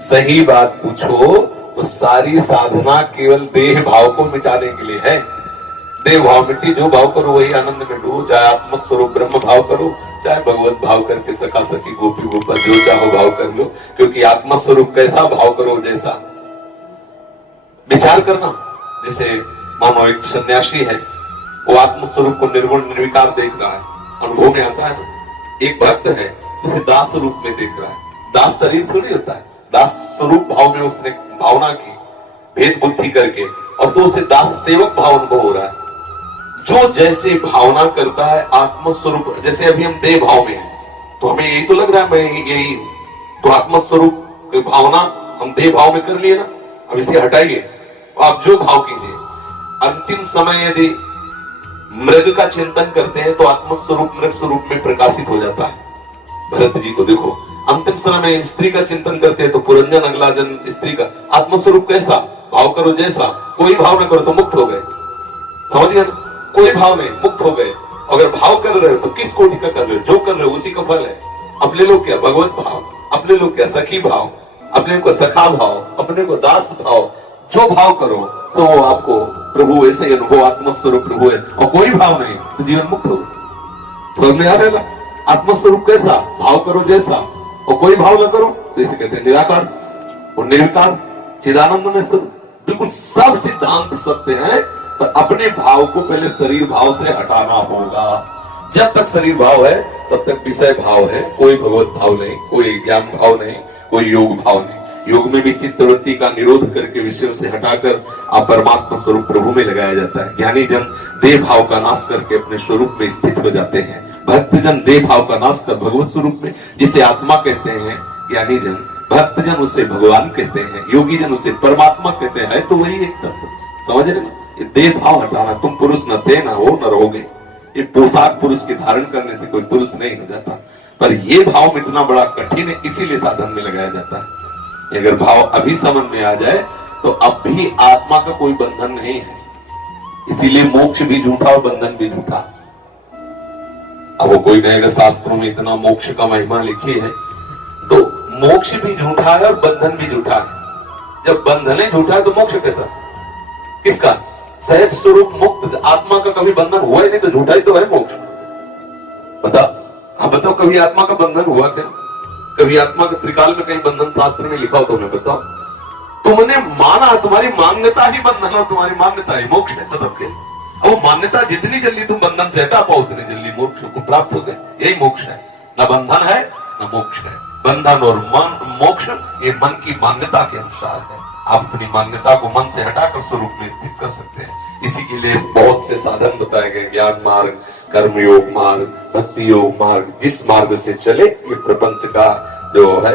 सही बात पूछो तो सारी साधना केवल देह भाव को मिटाने के लिए है। देह भाव मिट्टी, जो भाव करो वही आनंद में डूबो, चाहे आत्मस्वरूप ब्रह्म भाव करो, चाहे भगवत भाव करके सखा सखी गोपी गोपा जो चाहो भाव कर लो। क्योंकि आत्मस्वरूप कैसा भाव करो जैसा विचार करना। जैसे मानो एक सन्यासी है, वो आत्मस्वरूप को निर्गुण निर्विकार देख रहा है, अनुभव में आता है ना। एक भक्त है, उसे दास रूप में देख रहा है। दास शरीर थोड़ी होता है, दास स्वरूप भाव में उसने भावना की भेद बुद्धि करके, और तो उसे दास सेवक भाव अनुभव हो रहा है। जो जैसे भावना करता है आत्मस्वरूप, जैसे अभी हम देह भाव में हैं तो हमें यही तो लग रहा है मैं यही हूं, तो आत्मस्वरूप की भावना हम देह भाव में कर लिए ना। अब इसे हटाइए, आप जो भाव कीजिए। अंतिम समय यदि मृग का चिंतन करते हैं तो आत्मस्वरूप मृग स्वरूप में प्रकाशित हो जाता है। भरत जी को देखो, अंतिम समय में स्त्री का चिंतन करते हैं तो पुरंजन अगला जन्म स्त्री का। आत्मस्वरूप कैसा भाव करो जैसा, कोई भाव न करो तो मुक्त हो गए। समझ गए ना, कोई भाव नहीं, मुक्त हो गए। अगर भाव कर रहे हो तो किस कोटि का कर रहे हो, जो कर रहे हो उसी का फल है। अपने लोग क्या भगवत भाव, अपने लोग क्या सखी भाव, अपने को सखा भाव, अपने को दास भाव, जो भाव करो तो वो आपको प्रभु ऐसे ही अनुभव, आत्मस्वरूप प्रभु है। और कोई भाव नहीं तो जीवन मुक्त हो। समझ में आ रहा है ना, आत्मस्वरूप कैसा भाव करो जैसा, और कोई भाव न करो तो इसे कहते हैं निराकार और निर्विकार चिदानंद में स्वरूप। बिल्कुल सब सिद्धांत सत्य है, पर अपने भाव को पहले शरीर भाव से हटाना होगा। जब तक शरीर भाव है तब तक विषय भाव है, कोई भगवत भाव नहीं, कोई ज्ञान भाव नहीं, कोई योग भाव नहीं। योग में भी चित्तवृत्ति का निरोध करके विषयों से हटाकर आप परमात्मा स्वरूप प्रभु में लगाया जाता है। ज्ञानी जन देह भाव का नाश करके अपने स्वरूप में स्थित हो जाते हैं। भक्त जन देह भाव का नाश कर भगवत स्वरूप में, जिसे आत्मा कहते हैं ज्ञानी जन, भक्त जन उसे भगवान कहते हैं, योगी जन उसे परमात्मा कहते हैं। तो वही एक तत्व, समझ रहे ना। ये देह भाव हटाना, तुम पुरुष न थे, न हो, न रहोगे। ये पोशाक पुरुष की धारण करने से कोई पुरुष नहीं हो जाता, पर ये भाव मिटना बड़ा कठिन है, इसीलिए साधन में लगाया जाता है। अगर भाव अभी समझ में आ जाए तो अब भी आत्मा का कोई बंधन नहीं है। इसीलिए मोक्ष भी झूठा और बंधन भी झूठा। अब वो कोई कहेगा शास्त्रों में इतना मोक्ष का महिमा लिखी है, तो मोक्ष भी झूठा है और बंधन भी झूठा है। जब बंधन ही झूठा है तो मोक्ष कैसा, किसका? सहज स्वरूप मुक्त आत्मा का कभी बंधन हुआ ही नहीं, तो झूठा ही तो है मोक्ष। बता, आप बताओ कभी आत्मा का बंधन हुआ क्या? कभी आत्मा के त्रिकाल में कहीं बंधन शास्त्र में लिखा हो तो मैं बताओ। तुमने माना, तुम्हारी मान्यता ही बंधन हो, तुम्हारी मान्यता ही मोक्ष है। तब के अब मान्यता जितनी जल्दी तुम बंधन से हटा पाओ उतनी जल्दी मोक्ष को प्राप्त हो गए। यही मोक्ष है, न बंधन है न मोक्ष है। बंधन और मन मोक्ष ये मन की मान्यता के अनुसार है। आप अपनी मान्यता को मन से हटाकर स्वरूप में स्थित कर सकते हैं। इसी के लिए बहुत से साधन बताए गए, ज्ञान मार्ग, कर्म योग मार्ग, भक्ति योग मार्ग। जिस मार्ग से चले, ये प्रपंच का जो है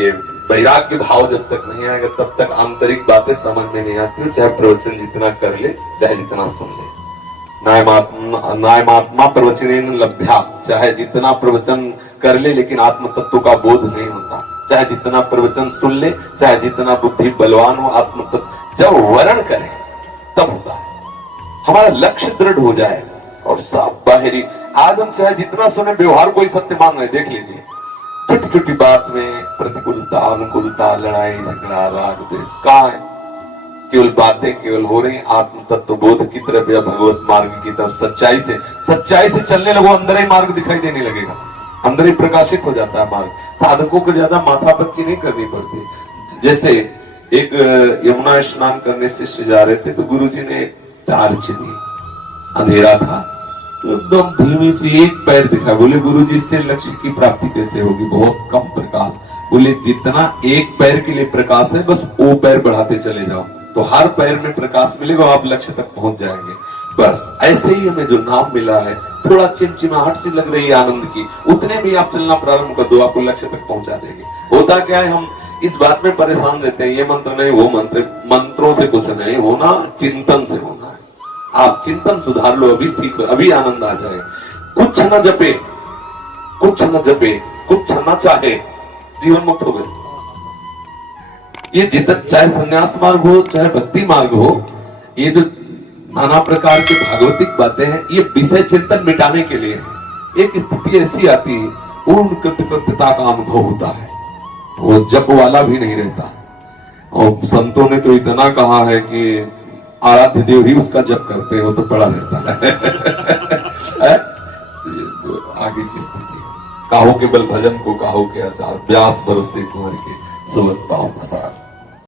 ये वैराग्य भाव जब तक नहीं आएगा तब तक आंतरिक बातें समझ में नहीं आती। चाहे प्रवचन जितना कर ले, चाहे जितना सुन ले। नायमात्मा प्रवचनेन लभ्या, चाहे जितना प्रवचन कर ले लेकिन आत्म तत्व का बोध नहीं होता। चाहे जितना प्रवचन सुन ले, चाहे जितना बुद्धि बलवान हो, आत्म तत्व जब वर्ण करे तब होता है। हमारा लक्ष्य दृढ़ हो जाए और सब बाहरी, आज हम चाहे जितना सुने व्यवहार कोई सत्य मान रहे, देख लीजिए छोटी छोटी बात में प्रतिकूलता अनुकूलता, लड़ाई झगड़ा राग द्वेष, कहाँ है? केवल बातें केवल हो रही आत्म तत्व बोध की तरफ या भगवत मार्ग की तरफ सच्चाई से चलने लगो, अंदर ही मार्ग दिखाई देने लगेगा, अंदर ही प्रकाशित हो जाता है मार्ग। साधकों को ज्यादा माथापच्ची नहीं करनी पड़ती। जैसे एक यमुना स्नान करने शिष्य जा रहे थे तो गुरुजी ने टार्च दी, अंधेरा था तो एकदम धीमी सी एक पैर दिखा। बोले गुरुजी इससे लक्ष्य की प्राप्ति कैसे होगी, बहुत कम प्रकाश। बोले जितना एक पैर के लिए प्रकाश है बस वो पैर बढ़ाते चले जाओ तो हर पैर में प्रकाश मिलेगा, आप लक्ष्य तक पहुंच जाएंगे। बस ऐसे ही हमें जो नाम मिला है, थोड़ा चिमचिमाहट सी लग रही है आनंद की, उतने भी आप चलना प्रारंभ कर दो, आपको लक्ष्य तक पहुंचा देंगे। होता क्या है, हम इस बात में परेशान रहते हैं, ये मंत्र नहीं वो मंत्र, मंत्रों से कुछ नहीं होना, चिंतन से होना है। आप चिंतन सुधार लो, अभी ठीक, अभी आनंद आ जाए। कुछ न जपे, कुछ न जपे, कुछ न चाहे, जीवन मुक्त हो गए। ये जितना चाहे संन्यास मार्ग हो चाहे भक्ति मार्ग हो, ये जो नाना प्रकार की भागवतिक बातें हैं, ये विषय चिंतन मिटाने के लिए है। एक स्थिति ऐसी आती है, पूर्ण कृतकृत्यता का अनुभव होता है, वो जप वाला भी नहीं रहता। और संतों ने तो इतना कहा है कि आराध्य देव ही उसका जप करते हैं, वो तो पड़ा रहता है। आगे की स्थिति काहो के बल भजन को काहो के आचार, व्यास भरोसे कुंवर के सुवत पाओ प्रसार।